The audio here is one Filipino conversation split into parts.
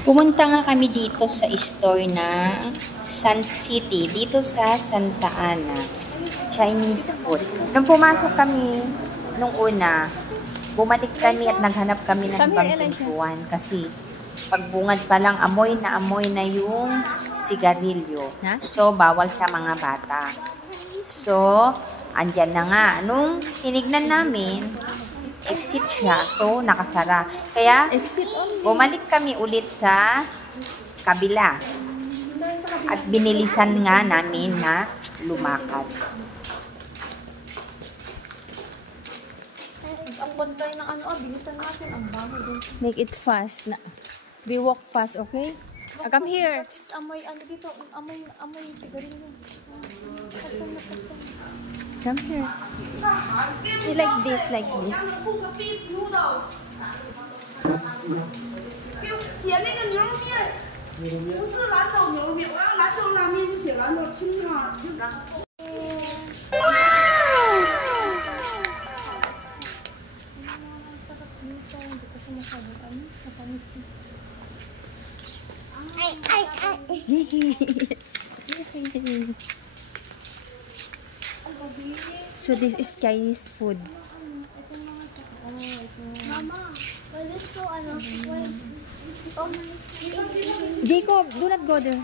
Pumunta nga kami dito sa store ng Sun City, dito sa Santa Ana. Chinese food. Nung pumasok kami, nung una, bumalik kami at naghanap kami ng ibang pintuan kasi pagbungad pa lang, amoy na yung sigarilyo. So, bawal sa mga bata. So, andyan na nga. Nung tinignan namin, exit siya. So, nakasara. Kaya, bumalik kami ulit sa kabila. At binilisan nga namin na lumakad. Ang bantay ng ano, bilisan natin. Ang baho doon. Make it fast. We walk fast, okay? Come here. It's amoy, ano dito, amoy sigarilyo. Come here. Like this, like this. 姐那个牛肉面不是兰州牛肉面，我要兰州拉面就写兰州青啊，就兰。 So this is Chinese food. Mama, well, it's so Jacob, do not go there.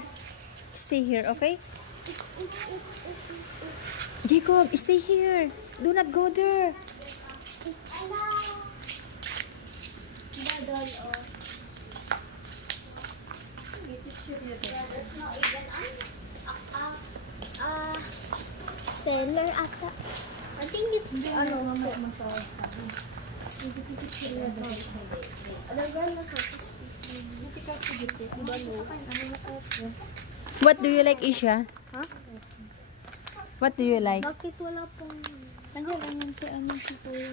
Stay here, okay? Jacob, stay here. Do not go there. Seller ata. I think it's ano. What do you like, Isha? Huh? What do you like? Bakit wala pong... Nandiyan si ano si Kuya.